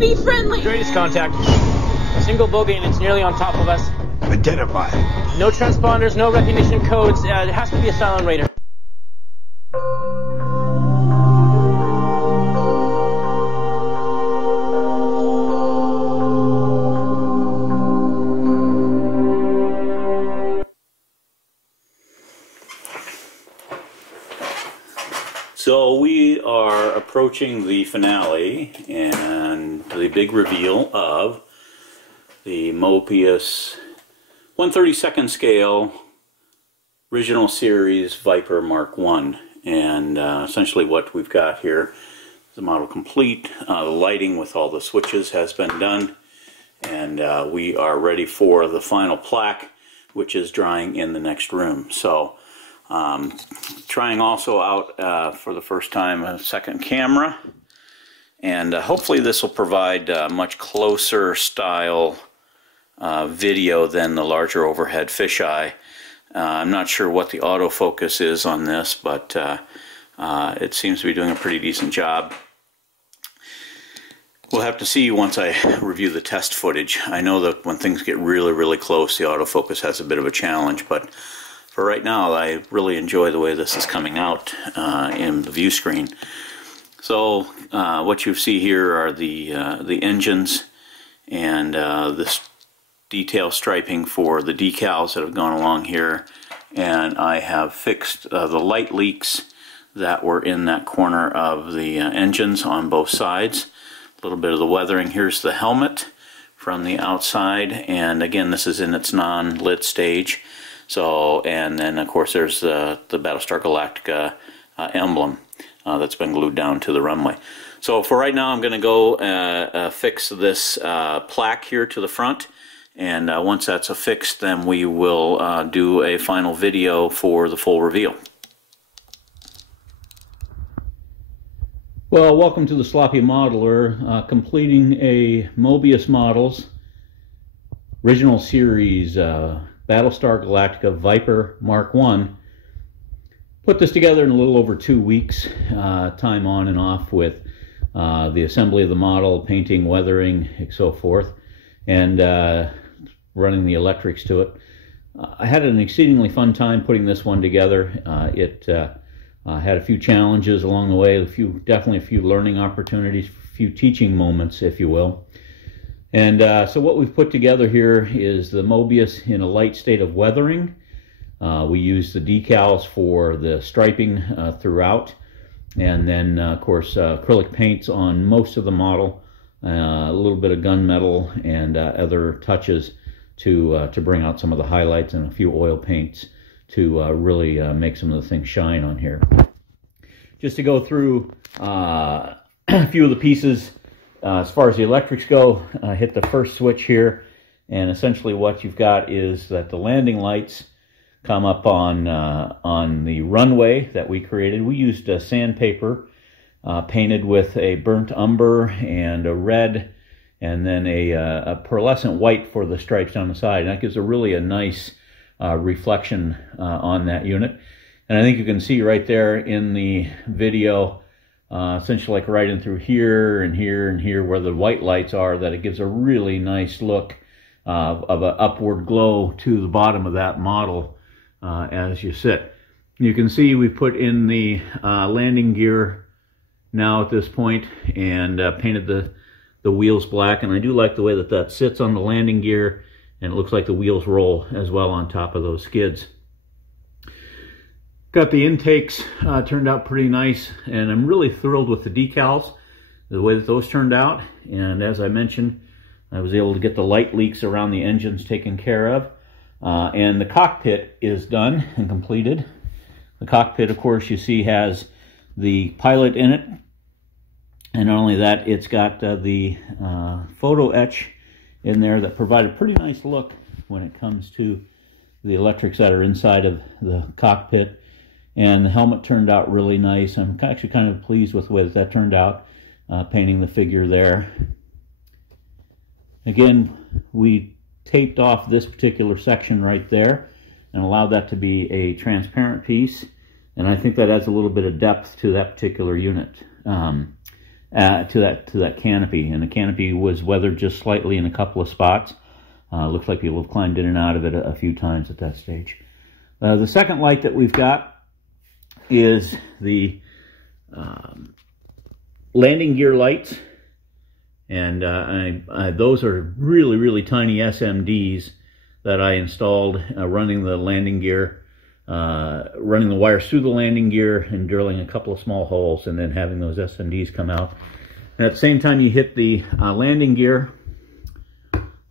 Be friendly! Greatest contact. A single bogey and it's nearly on top of us. Identify. No transponders, no recognition codes. It has to be a silent radar. So we are approaching the finale and the big reveal of the Moebius 1/32nd scale original series Viper MK1. And essentially what we've got here is the model complete. The lighting with all the switches has been done, and we are ready for the final plaque, which is drying in the next room. So trying also out for the first time a second camera, and hopefully this will provide much closer style video than the larger overhead fisheye. I'm not sure what the autofocus is on this, but it seems to be doing a pretty decent job. We'll have to see once I review the test footage. I know that when things get really close, the autofocus has a bit of a challenge, but for right now, I really enjoy the way this is coming out in the view screen. So what you see here are the engines and this detail striping for the decals that have gone along here. And I have fixed the light leaks that were in that corner of the engines on both sides. A little bit of the weathering. Here's the helmet from the outside, and again, this is in its non-lit stage. So, and then of course there's the Battlestar Galactica emblem that's been glued down to the runway. So for right now I'm going to go fix this plaque here to the front, and once that's affixed, then we will do a final video for the full reveal. Well, welcome to the Sloppy Modeler, completing a Moebius Models original series Battlestar Galactica Viper MK1. Put this together in a little over 2 weeks, time on and off with the assembly of the model, painting, weathering, and so forth, and running the electrics to it. I had an exceedingly fun time putting this one together. It had a few challenges along the way, definitely a few learning opportunities, a few teaching moments, if you will. And so what we've put together here is the Moebius in a light state of weathering. We use the decals for the striping throughout, and then of course acrylic paints on most of the model, a little bit of gunmetal and other touches to bring out some of the highlights, and a few oil paints to really make some of the things shine on here. Just to go through a few of the pieces. As far as the electrics go, hit the first switch here, and essentially what you've got is that the landing lights come up on the runway that we created. We used sandpaper painted with a burnt umber and a red, and then a pearlescent white for the stripes down the side. And that gives a really nice reflection on that unit. And I think you can see right there in the video, essentially like right in through here and here and here where the white lights are, that it gives a really nice look of an upward glow to the bottom of that model as you sit. You can see we put in the landing gear now at this point, and painted the wheels black, and I do like the way that sits on the landing gear, and it looks like the wheels roll as well on top of those skids. Got the intakes turned out pretty nice, and I'm really thrilled with the decals, the way that those turned out. And as I mentioned, I was able to get the light leaks around the engines taken care of. And the cockpit is done and completed. The cockpit, of course, you see has the pilot in it. And not only that, it's got the photo etch in there that provide a pretty nice look when it comes to the electrics that are inside of the cockpit. And the helmet turned out really nice. I'm actually kind of pleased with the way that turned out, painting the figure there. Again, we taped off this particular section right there and allowed that to be a transparent piece. And I think that adds a little bit of depth to that particular unit. to that canopy, and the canopy was weathered just slightly in a couple of spots. Looks like people have climbed in and out of it a few times at that stage. The second light that we've got is the landing gear lights, and those are really tiny SMDs that I installed running the landing gear, running the wires through the landing gear and drilling a couple of small holes, and then having those SMDs come out. And at the same time you hit the landing gear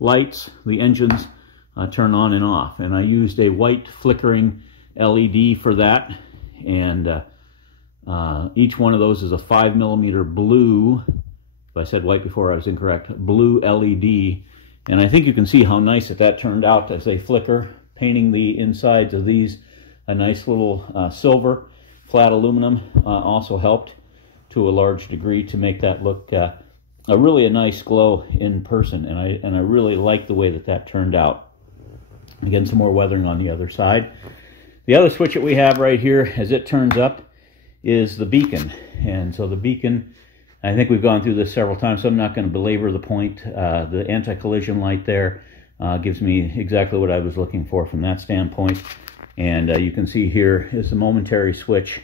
lights, the engines turn on and off. And I used a white flickering LED for that, and each one of those is a 5mm blue. If I said white before, I was incorrect. Blue LED. And I think you can see how nice that turned out as they flicker. Painting the insides of these a nice little silver. Flat aluminum also helped to a large degree to make that look really a nice glow in person. And I really like the way that turned out. Again, some more weathering on the other side. The other switch that we have right here, as it turns up, is the beacon. And so the beacon, I think we've gone through this several times, so I'm not going to belabor the point. The anti-collision light there gives me exactly what I was looking for from that standpoint. And you can see here is the momentary switch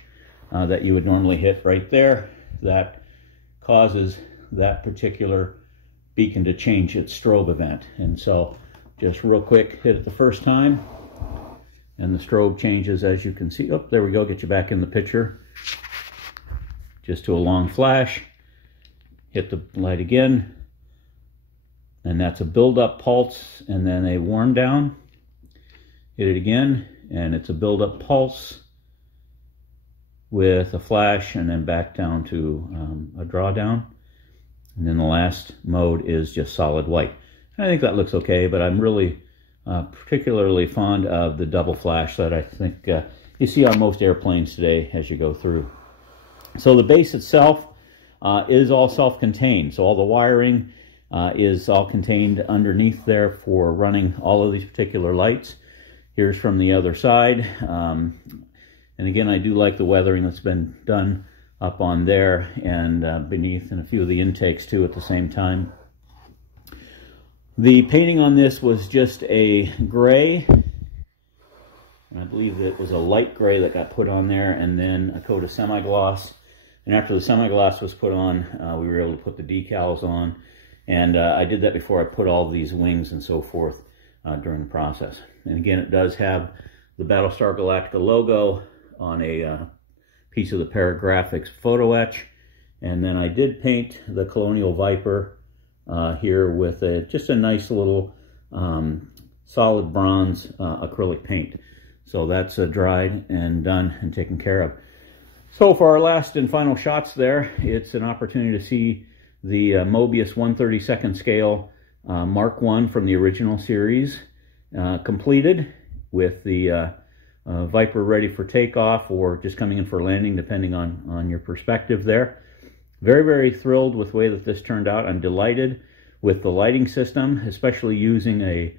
that you would normally hit right there. That causes that particular beacon to change its strobe event. And so just real quick, hit it the first time, and the strobe changes, as you can see. Oh, there we go, get you back in the picture. Just to a long flash. Hit the light again, and that's a build-up pulse and then a warm down. Hit it again, and it's a build-up pulse with a flash and then back down to a drawdown. And then the last mode is just solid white. I think that looks okay, but I'm really particularly fond of the double flash that I think you see on most airplanes today as you go through. So the base itself is all self-contained. So all the wiring is all contained underneath there for running all of these particular lights. Here's from the other side. And again, I do like the weathering that's been done up on there and beneath, and a few of the intakes too at the same time. The painting on this was just a gray, and I believe it was a light gray that got put on there, and then a coat of semi-gloss. And after the semi-gloss was put on, we were able to put the decals on. And I did that before I put all these wings and so forth during the process. And again, it does have the Battlestar Galactica logo on a piece of the Paragraphics photo etch. And then I did paint the Colonial Viper here with just a nice little solid bronze acrylic paint. So that's dried and done and taken care of. So for our last and final shots there, it's an opportunity to see the Moebius 1/32 scale Mark I from the original series completed with the Viper ready for takeoff or just coming in for landing, depending on your perspective there. Very thrilled with the way that this turned out. I'm delighted with the lighting system, especially using a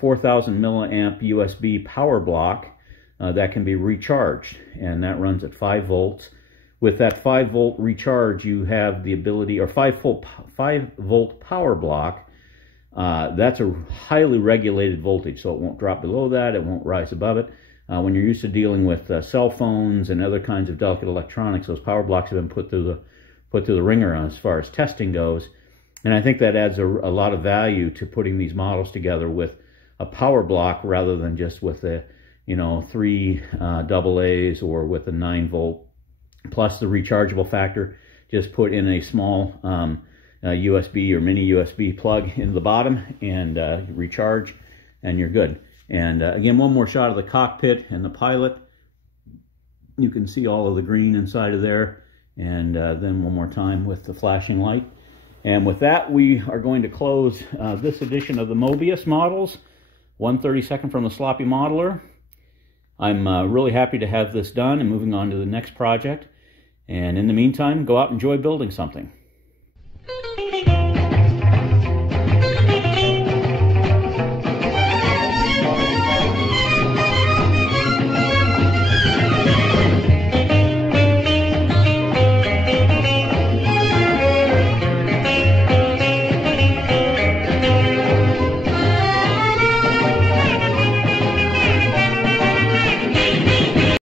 4,000 milliamp USB power block that can be recharged, and that runs at 5 volts. With that 5 volt recharge, you have the ability, or 5 volt power block, that's a highly regulated voltage, so it won't drop below that, it won't rise above it. When you're used to dealing with cell phones and other kinds of delicate electronics, those power blocks have been put through the ringer as far as testing goes. And I think that adds a lot of value to putting these models together with a power block rather than just with a 3 AA's or with a 9 volt, plus the rechargeable factor. Just put in a small USB or mini USB plug into the bottom and recharge, and you're good. And again, one more shot of the cockpit and the pilot. You can see all of the green inside of there, and then one more time with the flashing light. And with that, we are going to close this edition of the Moebius Models 1/32 from the Sloppy Modeler. I'm really happy to have this done and moving on to the next project. And in the meantime, go out and enjoy building something.